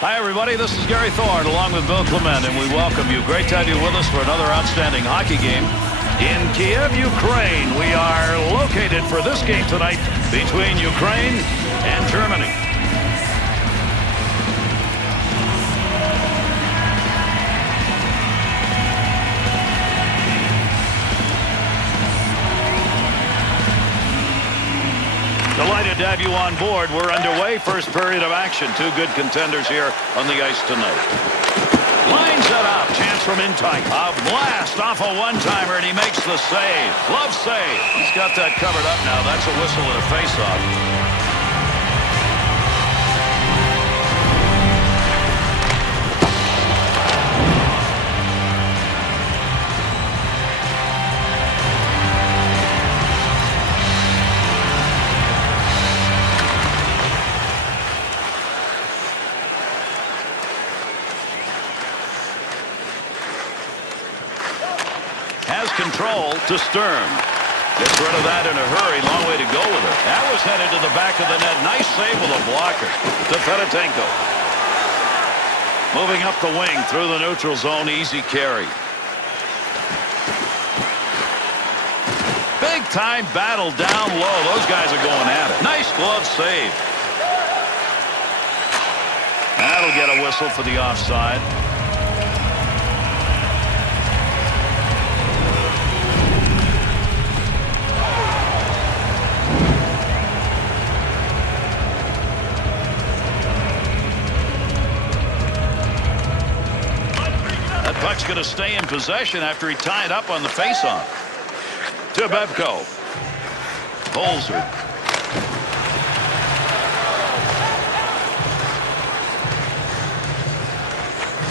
Hi, everybody. This is Gary Thorne along with Bill Clement, and we welcome you. Great to have you with us for another outstanding hockey game in Kiev, Ukraine. We are located for this game tonight between Ukraine and Germany. Delighted to have you on board. We're underway. First period of action. Two good contenders here on the ice tonight. Lines it up. Chance from in tight. A blast off a one-timer, and he makes the save. Glove save. He's got that covered up now. That's a whistle and a face-off. Control to Stern. Gets rid of that in a hurry. Long way to go with it. That was headed to the back of the net. Nice save with a blocker to Fedotenko. Moving up the wing through the neutral zone. Easy carry. Big time battle down low. Those guys are going at it. Nice glove save. That'll get a whistle for the offside. Puck's going to stay in possession after he tied up on the faceoff. To Babko. Holzer.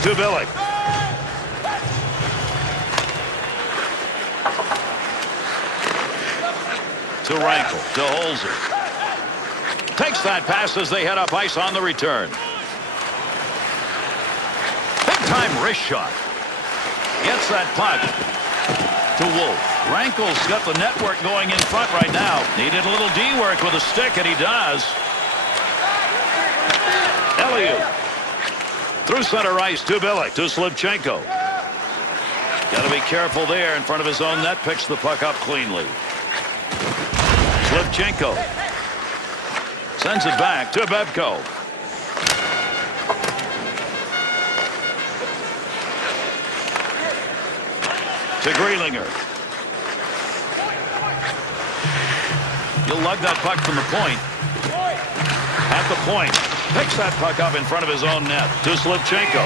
To Billy. To Rankle. To Holzer. Takes that pass as they head up ice on the return. Big time wrist shot. Gets that puck to Wolf. Rankle's got the network going in front right now. Needed a little D work with a stick, and he does. Elliott. Through center ice to Billy. To Slivchenko. Got to be careful there in front of his own net. Picks the puck up cleanly. Slivchenko. Sends it back to Babko. To Grealinger. He'll lug that puck from the point. At the point. Picks that puck up in front of his own net. To Slivchenko.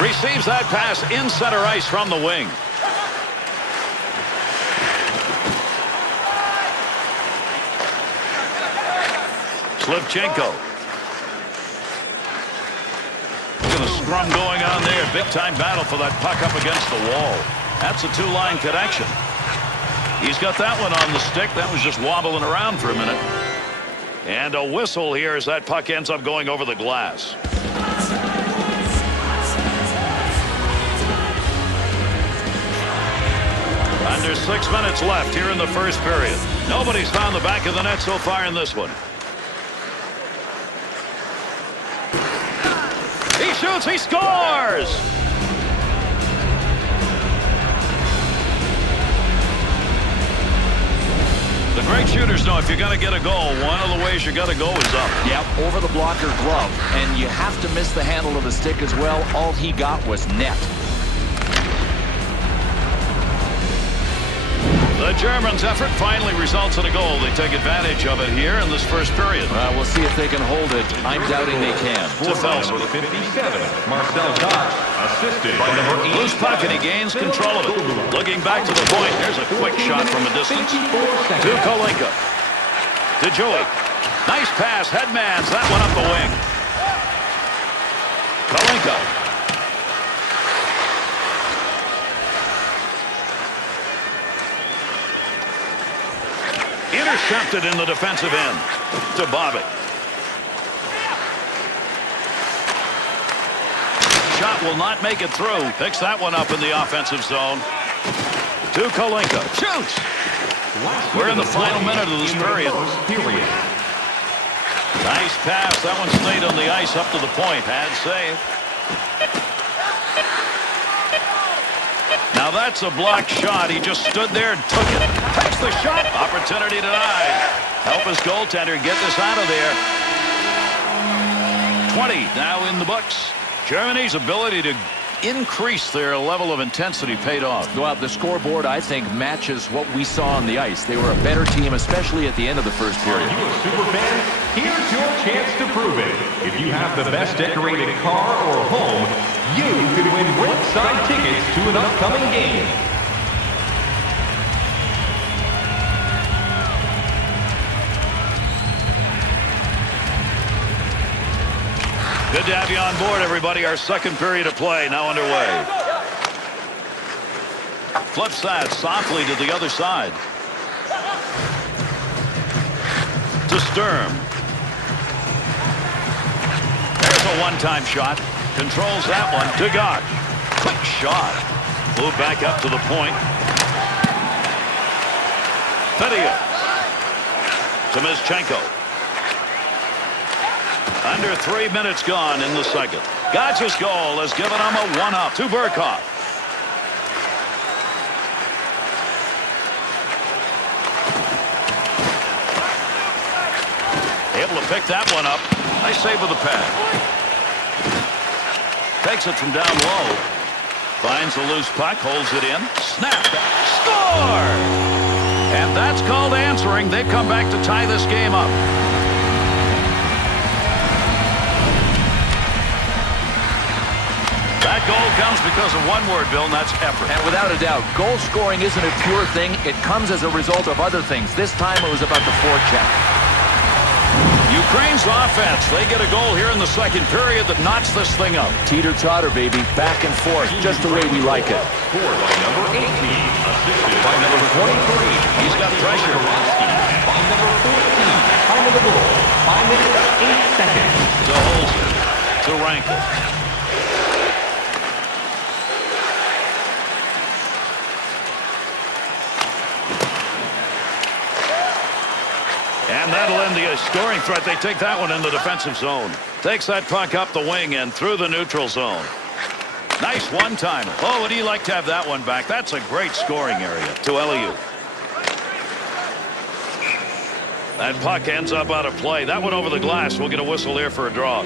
Receives that pass in center ice from the wing. Slivchenko. Scrum going on there. Big time battle for that puck up against the wall. That's a two-line connection. He's got that one on the stick. That was just wobbling around for a minute. And a whistle here as that puck ends up going over the glass. Under 6 minutes left here in the first period. Nobody's found the back of the net so far in this one. He shoots, he scores! The great shooters know if you're going to get a goal, one of the ways you got to go is up. Yep, over the blocker glove. And you have to miss the handle of the stick as well. All he got was net. The Germans' effort finally results in a goal. They take advantage of it here in this first period. We'll see if they can hold it. I'm doubting they can. To Felsen. 57, Marcel Goc, assisted by number 8. Loose puck, and he gains control of it. Looking back to the point. Here's a quick shot from a distance. To Kolenka. To Joey. Nice pass. Headmans that one up the wing. Kolenka. Intercepted in the defensive end. To Bobbitt. Shot will not make it through. Picks that one up in the offensive zone. To Kolenka. Shoots! We're in the final minute of this period. Nice pass. That one stayed on the ice up to the point. Had save. Now that's a blocked shot. He just stood there and took it. Takes the shot. Opportunity denied. Help his goaltender get this out of there. 20 now in the books. Germany's ability to increase their level of intensity paid off. Well, the scoreboard, I think, matches what we saw on the ice. They were a better team, especially at the end of the first period. Are you a super fan? Here's your chance to prove it. If you have the best decorated car or home, you could win Rinkside tickets to an upcoming game. Good to have you on board, everybody. Our second period of play now underway. Flips that softly to the other side. To Sturm. There's a one-time shot. Controls that one to Gach. Quick shot. Move back up to the point. Fedya. To Mischenko. Under 3 minutes gone in the second. Gach's goal has given him a 1-up to Burkhoff. Able to pick that one up. Nice save with the pad. Takes it from down low. Finds the loose puck, holds it in. Snap. Score! And that's called answering. They've come back to tie this game up. That goal comes because of one word, Bill, and that's effort. And without a doubt, goal scoring isn't a pure thing. It comes as a result of other things. This time it was about the forecheck. Ukraine's offense, they get a goal here in the second period that knocks this thing up. Teeter-totter, baby. Back and forth, just the way we like it. Scored by number 18, assisted by number 23. He's got pressure. By number 14, time of the goal, 5 minutes, 8 seconds. To Holzer. To Rankel. And that'll end the scoring threat. They take that one in the defensive zone. Takes that puck up the wing and through the neutral zone. Nice one-timer. Oh, would he like to have that one back? That's a great scoring area to LEU. That puck ends up out of play. That one over the glass. We'll get a whistle here for a draw.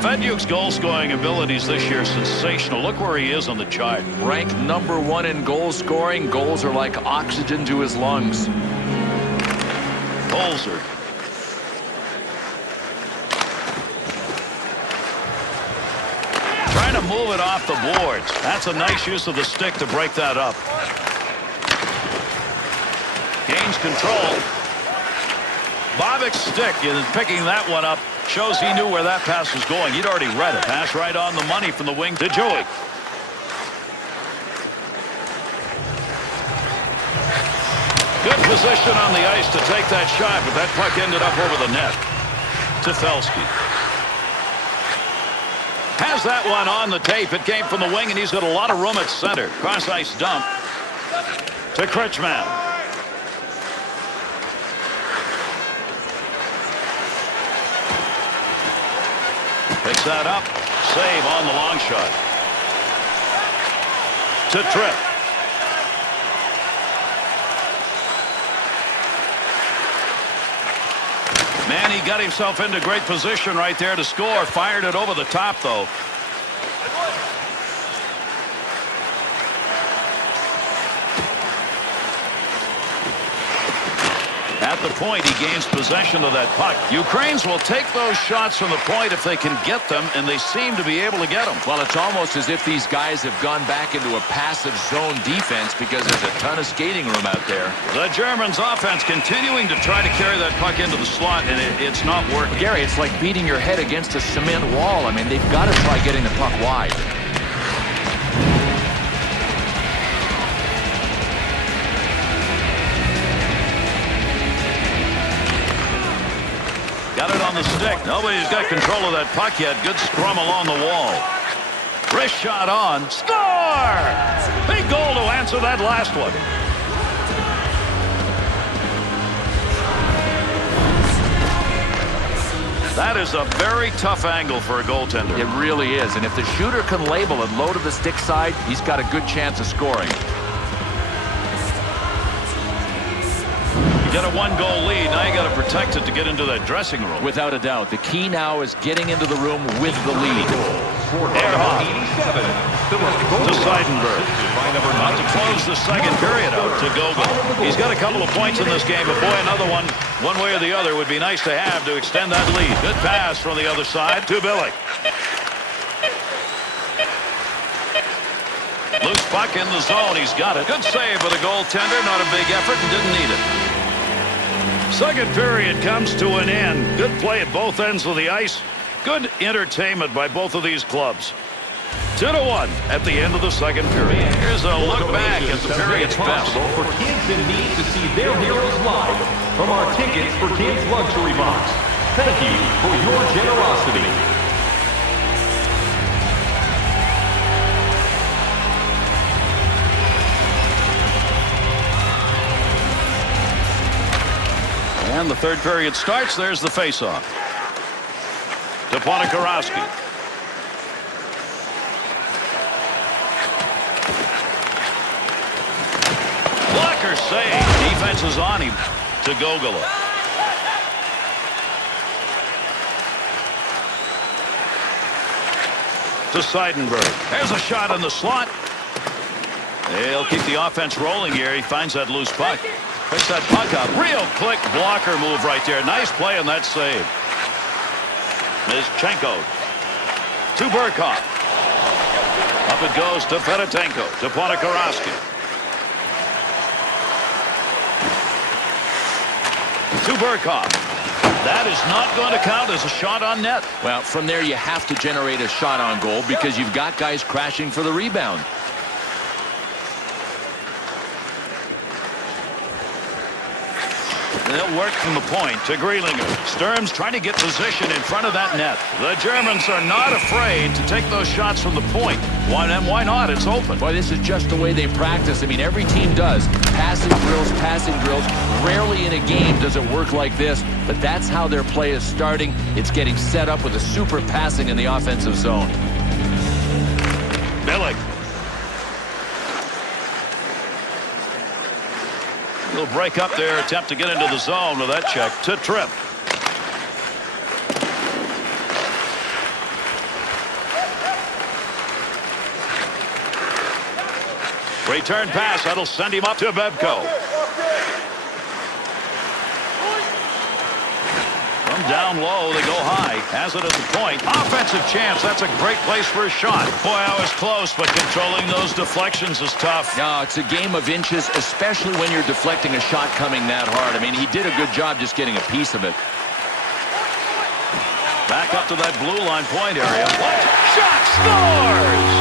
Fedyuk's goal-scoring abilities this year sensational. Look where he is on the chart. Ranked number 1 in goal scoring. Goals are like oxygen to his lungs. Holzer. Trying to move it off the boards. That's a nice use of the stick to break that up. Gains control. Bobic's stick is picking that one up. Shows he knew where that pass was going. He'd already read it. Pass right on the money from the wing to Joey. Good position on the ice to take that shot, but that puck ended up over the net. To Felski. Has that one on the tape. It came from the wing, and he's got a lot of room at center. Cross-ice dump to Kretschmann. Picks that up. Save on the long shot. To Tripp. Man, he got himself into great position right there to score. Fired it over the top, though. At the point, he gains possession of that puck. Ukrainians will take those shots from the point if they can get them, and they seem to be able to get them. Well, it's almost as if these guys have gone back into a passive zone defense because there's a ton of skating room out there. The Germans' offense continuing to try to carry that puck into the slot, and it's not working. Gary, it's like beating your head against a cement wall. I mean, they've got to try getting the puck wide. Got it on the stick. Nobody's got control of that puck yet. Good scrum along the wall. Wrist shot on. Score! Big goal to answer that last one. That is a very tough angle for a goaltender. It really is, and if the shooter can label it low to the stick side, he's got a good chance of scoring. You get a one-goal lead, now you got to protect it to get into that dressing room. Without a doubt, the key now is getting into the room with the lead. Ehrhoff 87. to Seidenberg. About to close the second period out to Gogol. He's got a couple of points in this game, but boy, another one way or the other, would be nice to have to extend that lead. Good pass from the other side to Billig. Loose puck in the zone. He's got it. Good save for the goaltender. Not a big effort and didn't need it. Second period comes to an end. Good play at both ends of the ice. Good entertainment by both of these clubs. 2-1 at the end of the second period. Here's a look back at the period's best. For kids in need to see their heroes live from our Tickets for Kids luxury box. Thank you for your generosity. And the third period starts. There's the faceoff. To Ponikarovsky. Blocker save. Defense is on him. To Gogolov. To Seidenberg. There's a shot in the slot. They'll keep the offense rolling here. He finds that loose puck. Picks that puck up. Real quick blocker move right there. Nice play on that save. Mizchenko to Burkov. Up it goes to Fedotenko. To Ponikarovsky. To Burkov. That is not going to count as a shot on net. Well, from there you have to generate a shot on goal because you've got guys crashing for the rebound. They'll work from the point to Grealinger. Sturm's trying to get position in front of that net. The Germans are not afraid to take those shots from the point. Why not? It's open. Boy, this is just the way they practice. I mean, every team does. Passing drills. Rarely in a game does it work like this, but that's how their play is starting. It's getting set up with a super passing in the offensive zone. Billig. He'll break up their attempt to get into the zone with that check to Tripp. Return pass. That'll send him up to Babko. From down low, they go high. Has it at the point. Offensive chance. That's a great place for a shot. Boy, I was close, but controlling those deflections is tough. No, it's a game of inches, especially when you're deflecting a shot coming that hard. I mean, he did a good job just getting a piece of it. Back up to that blue line point area. What? Shot scores!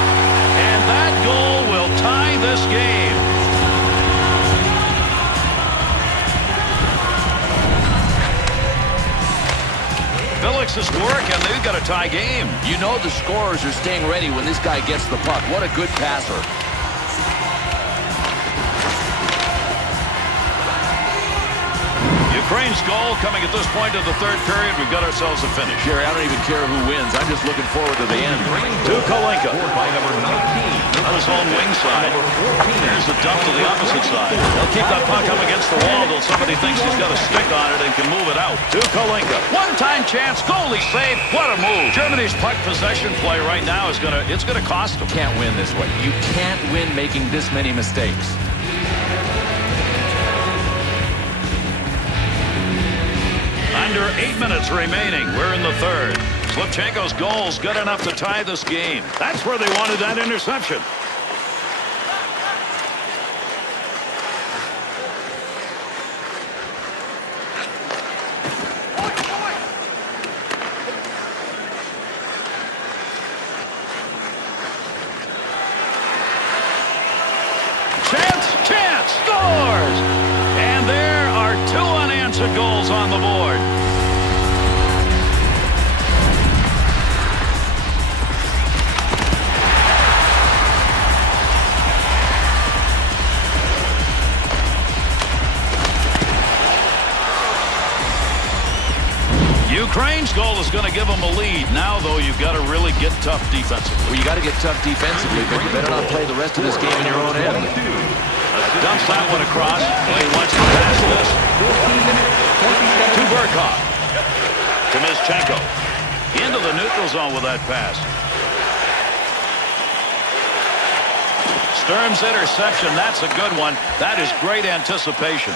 And that goal will tie this game. Billig's work, and they've got a tie game. You know the scorers are staying ready when this guy gets the puck. What a good passer. Ukraine's goal coming at this point of the third period. We've got ourselves a finish. Jerry, I don't even care who wins. I'm just looking forward to the end. To Kalinka. By number 19. On his own wing side. Here's the dump to the opposite side. They'll keep that puck up against the wall until somebody thinks he's got a stick on it and can move it out. To Kalinka. One-time chance. Goalie save. What a move. Germany's puck possession play right now is gonna cost them. Can't win this way. You can't win making this many mistakes. Under 8 minutes remaining. We're in the third. Slivchenko's goal's good enough to tie this game. That's where they wanted that interception. Chance, scores! And there are 2 unanswered goals on the board. Ukraine Sturm's goal is going to give them a lead. Now, though, you've got to really get tough defensively. Well, you got to get tough defensively, but you better not play the rest of this game in your own end. Dumps that one across. He wants to pass this. To Burkhardt. To Mischenko. Into the neutral zone with that pass. Sturm's interception. That's a good one. That is great anticipation.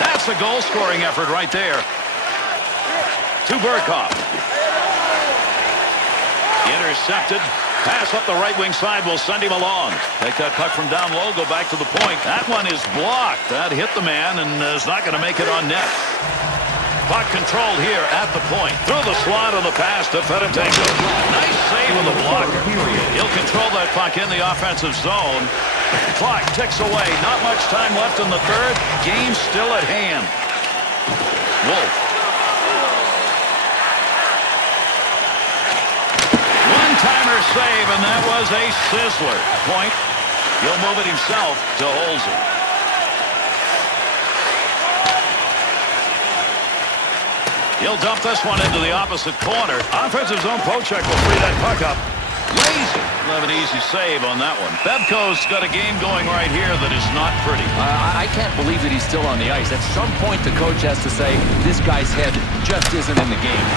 That's a goal-scoring effort right there. To Burkhardt. Intercepted. Pass up the right wing side will send him along. Take that puck from down low, go back to the point. That one is blocked. That hit the man and is not going to make it on net. Puck controlled here at the point. Through the slot of the pass to Fedotenko. Nice save of the blocker. He'll control that puck in the offensive zone. Clock ticks away. Not much time left in the third. Game still at hand. Wolf. One-timer save, and that was a sizzler. Point. He'll move it himself to Olsen. He'll dump this one into the opposite corner. Offensive zone poke check will free that puck up. Lazy. We'll have an easy save on that one. Babco's got a game going right here that is not pretty. I can't believe that he's still on the ice. At some point, the coach has to say, this guy's head just isn't in the game.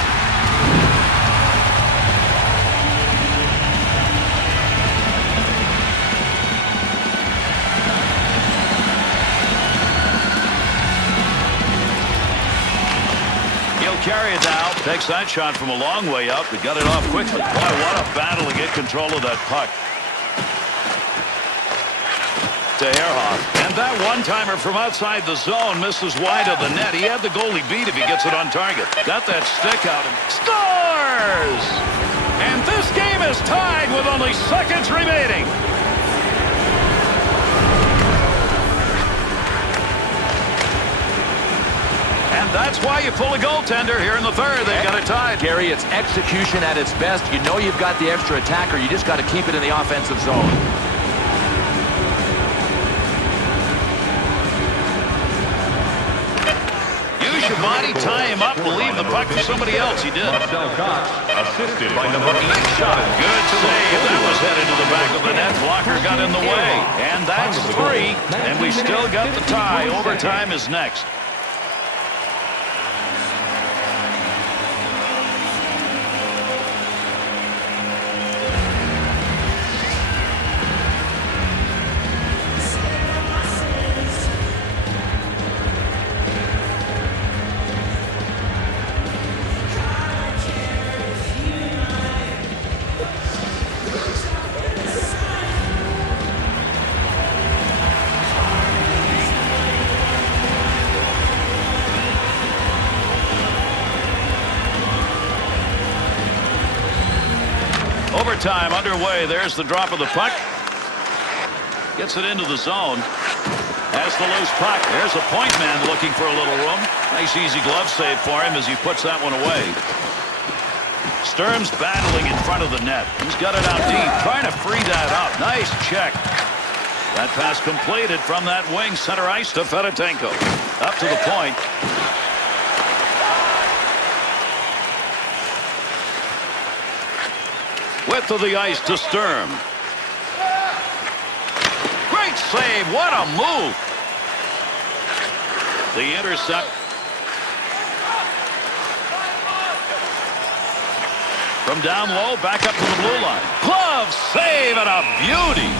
Carry it now. Takes that shot from a long way up. He got it off quickly. Boy, what a battle to get control of that puck. To Ehrhoff. And that one-timer from outside the zone misses wide of the net. He had the goalie beat if he gets it on target. Got that stick out and scores! And this game is tied with only seconds remaining. And that's why you pull a goaltender here in the third. They got it tied. Gary, it's execution at its best. You know you've got the extra attacker. You just got to keep it in the offensive zone. Use your body, tie him up, and leave the puck for somebody else. He did. Marcel Cox, assisted by number 8 shot. Good save. That was headed to the back of the net. Blocker got in the way. And that's 3. And we still got the tie. Overtime is next. Overtime underway. There's the drop of the puck. Gets it into the zone. Has the loose puck. There's a point man looking for a little room. Nice easy glove save for him as he puts that one away. Sturm's battling in front of the net. He's got it out deep, trying to free that up. Nice check. That pass completed from that wing center ice to Fedotenko. Up to the point. Width of the ice to Sturm. Great save. What a move. The intercept. From down low, back up to the blue line. Glove save and a beauty.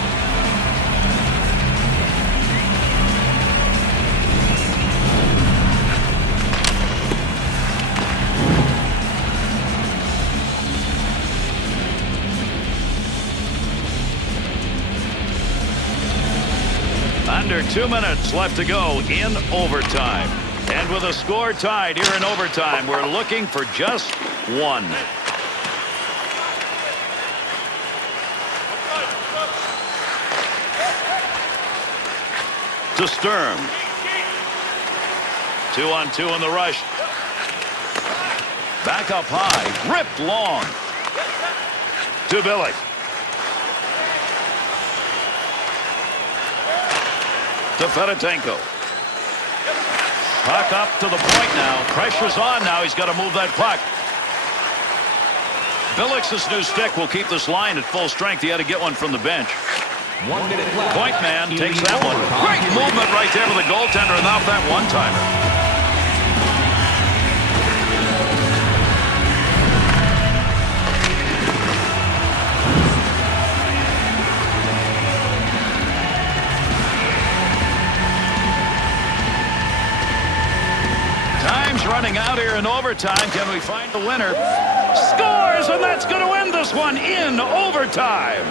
Under 2 minutes left to go in overtime. And with a score tied here in overtime, we're looking for just one. To Sturm. 2-on-2 in the rush. Back up high. Ripped long. To Billich. To Fedotenko. Puck up to the point now. Pressure's on now. He's got to move that puck. Billix's new stick will keep this line at full strength. He had to get one from the bench. 1 minute left. Point man takes that one. Great movement right there to the goaltender, and off that one-timer. Time's running out here in overtime. Can we find the winner? Scores, and that's going to end this one in overtime.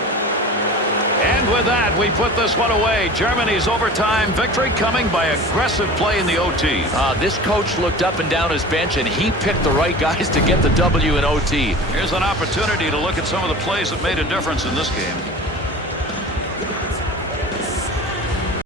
And with that, we put this one away. Germany's overtime victory coming by aggressive play in the OT. This coach looked up and down his bench, and he picked the right guys to get the W in OT. Here's an opportunity to look at some of the plays that made a difference in this game.